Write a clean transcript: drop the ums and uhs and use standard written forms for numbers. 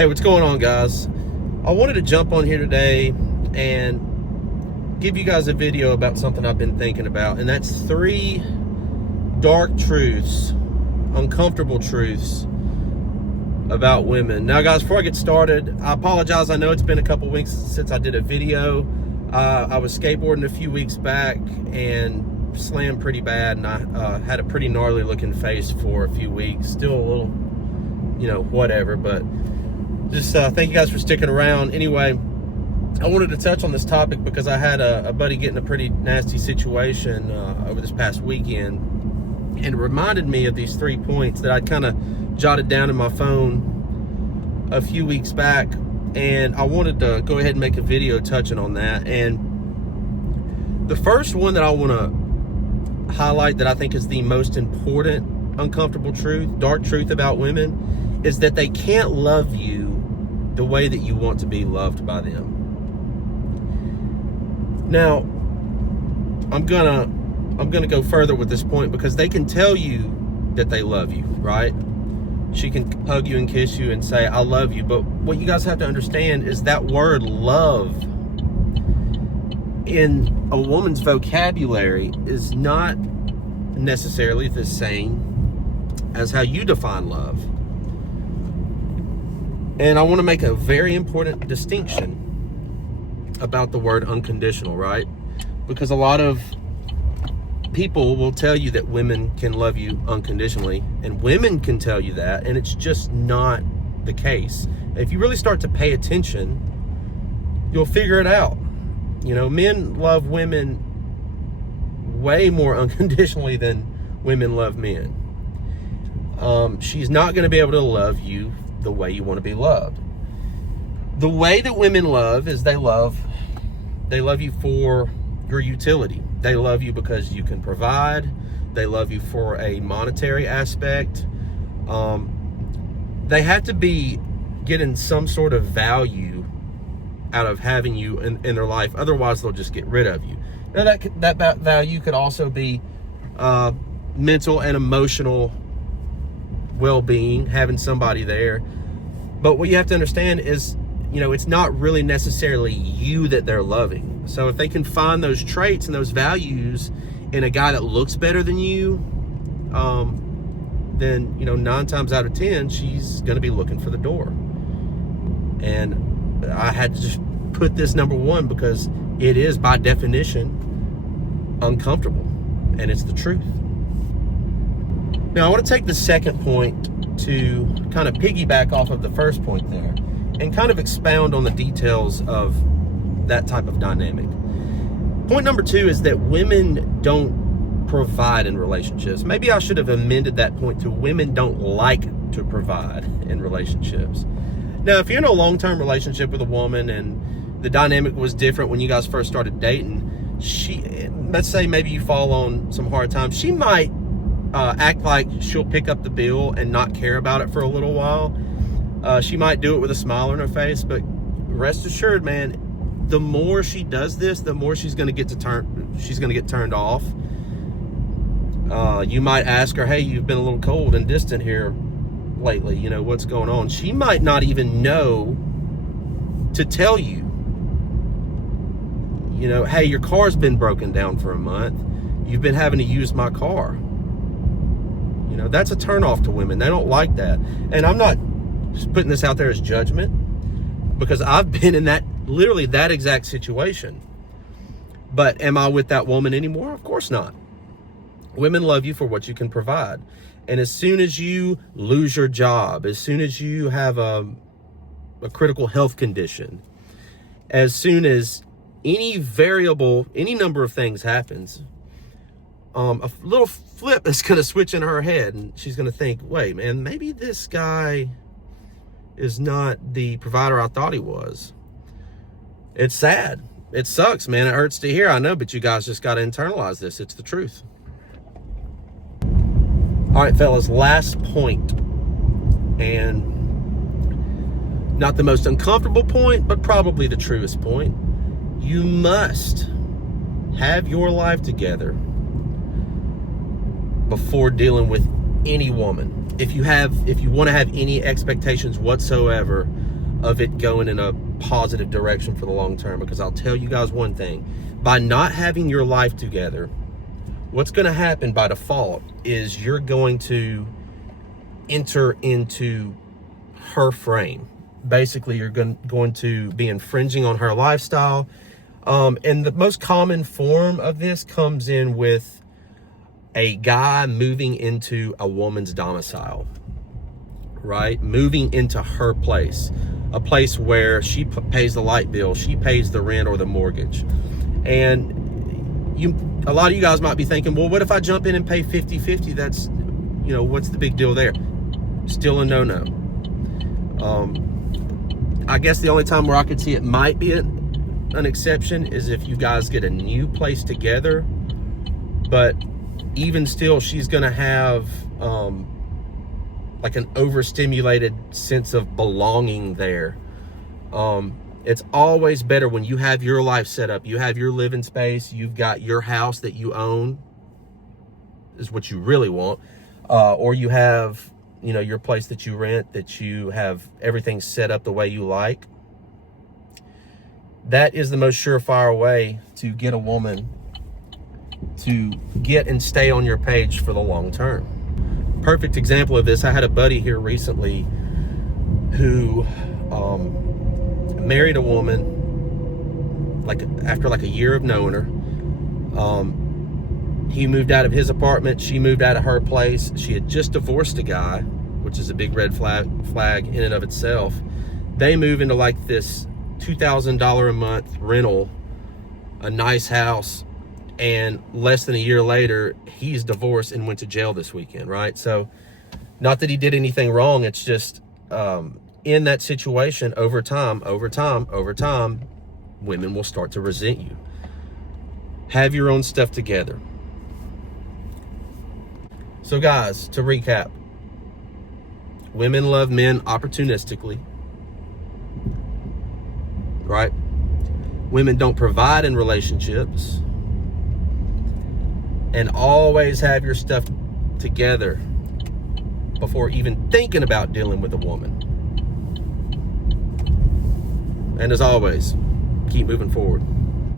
Hey, what's going on, guys? I wanted to jump on here today and give you guys a video about something I've been thinking about, and that's 3 dark truths, uncomfortable truths about women. Now, guys, before I get started, I apologize. I know it's been a couple weeks since I did a video. I was skateboarding a few weeks back and slammed pretty bad, and I had a pretty gnarly looking face for a few weeks. Still a little, whatever, but just thank you guys for sticking around. Anyway, I wanted to touch on this topic because I had a buddy get in a pretty nasty situation over this past weekend, and it reminded me of these 3 points that I'd kind of jotted down in my phone a few weeks back, and I wanted to go ahead and make a video touching on that. And the first one that I want to highlight that I think is the most important uncomfortable truth, dark truth about women, is that they can't love you the way that you want to be loved by them. Now, I'm gonna go further with this point because they can tell you that they love you, right? She can hug you and kiss you and say, I love you. But what you guys have to understand is that word love in a woman's vocabulary is not necessarily the same as how you define love. And I want to make a very important distinction about the word unconditional, right? Because a lot of people will tell you that women can love you unconditionally, and women can tell you that, and it's just not the case. If you really start to pay attention, you'll figure it out. Men love women way more unconditionally than women love men. She's not going to be able to love you the way you want to be loved. The way that women love is they love you for your utility. They love you because you can provide. They love you for a monetary aspect. They have to be getting some sort of value out of having you in their life. Otherwise, they'll just get rid of you. Now, that value could also be mental and emotional well-being, having somebody there. But what you have to understand is, it's not really necessarily you that they're loving. So if they can find those traits and those values in a guy that looks better than you, then 9 times out of 10 she's going to be looking for the door. And I had to just put this number 1 because it is by definition uncomfortable, and it's the truth. Now, I want to take the second point to kind of piggyback off of the first point there and kind of expound on the details of that type of dynamic. Point number 2 is that women don't provide in relationships. Maybe I should have amended that point to women don't like to provide in relationships. Now, if you're in a long-term relationship with a woman and the dynamic was different when you guys first started dating, let's say maybe you fall on some hard times, she might act like she'll pick up the bill and not care about it for a little while. She might do it with a smile on her face, but rest assured, man, the more she does this, the more she's going to get turned off. You might ask her, hey, you've been a little cold and distant here lately, what's going on? She might not even know to tell you, hey, your car's been broken down for a month. You've been having to use my car. That's a turnoff to women. They don't like that. And I'm not just putting this out there as judgment, because I've been in literally that exact situation. But am I with that woman anymore? Of course not. Women love you for what you can provide. And as soon as you lose your job, as soon as you have a critical health condition, as soon as any number of things happens, a little flip is going to switch in her head, and she's going to think, wait, man, maybe this guy is not the provider I thought he was. It's sad. It sucks, man. It hurts to hear, I know, but you guys just got to internalize this. It's the truth. All right, fellas, last point, and not the most uncomfortable point, but probably the truest point. You must have your life together before dealing with any woman, if you want to have any expectations whatsoever of it going in a positive direction for the long term, because I'll tell you guys one thing, by not having your life together, what's going to happen by default is you're going to enter into her frame. Basically, you're going to be infringing on her lifestyle. And the most common form of this comes in with a guy moving into a woman's domicile, right? Moving into her place, a place where she pays the light bill, she pays the rent or the mortgage. And a lot of you guys might be thinking, well, what if I jump in and pay 50-50? That's, what's the big deal there? Still a no-no. I guess the only time where I could see it might be an exception is if you guys get a new place together. But even still, she's going to have like an overstimulated sense of belonging there. It's always better when you have your life set up, you have your living space, you've got your house that you own, is what you really want, or you have your place that you rent, that you have everything set up the way you like. That is the most surefire way to get a woman to get and stay on your page for the long term. Perfect example of this, I had a buddy here recently who married a woman after a year of knowing her. He moved out of his apartment, she moved out of her place. She had just divorced a guy, which is a big red flag in and of itself. They move into this $2,000 a month rental, a nice house, and less than a year later, he's divorced and went to jail this weekend, right? So, not that he did anything wrong, it's just in that situation, over time, women will start to resent you. Have your own stuff together. So guys, to recap, women love men opportunistically, right? Women don't provide in relationships, and always have your stuff together before even thinking about dealing with a woman. And as always, keep moving forward.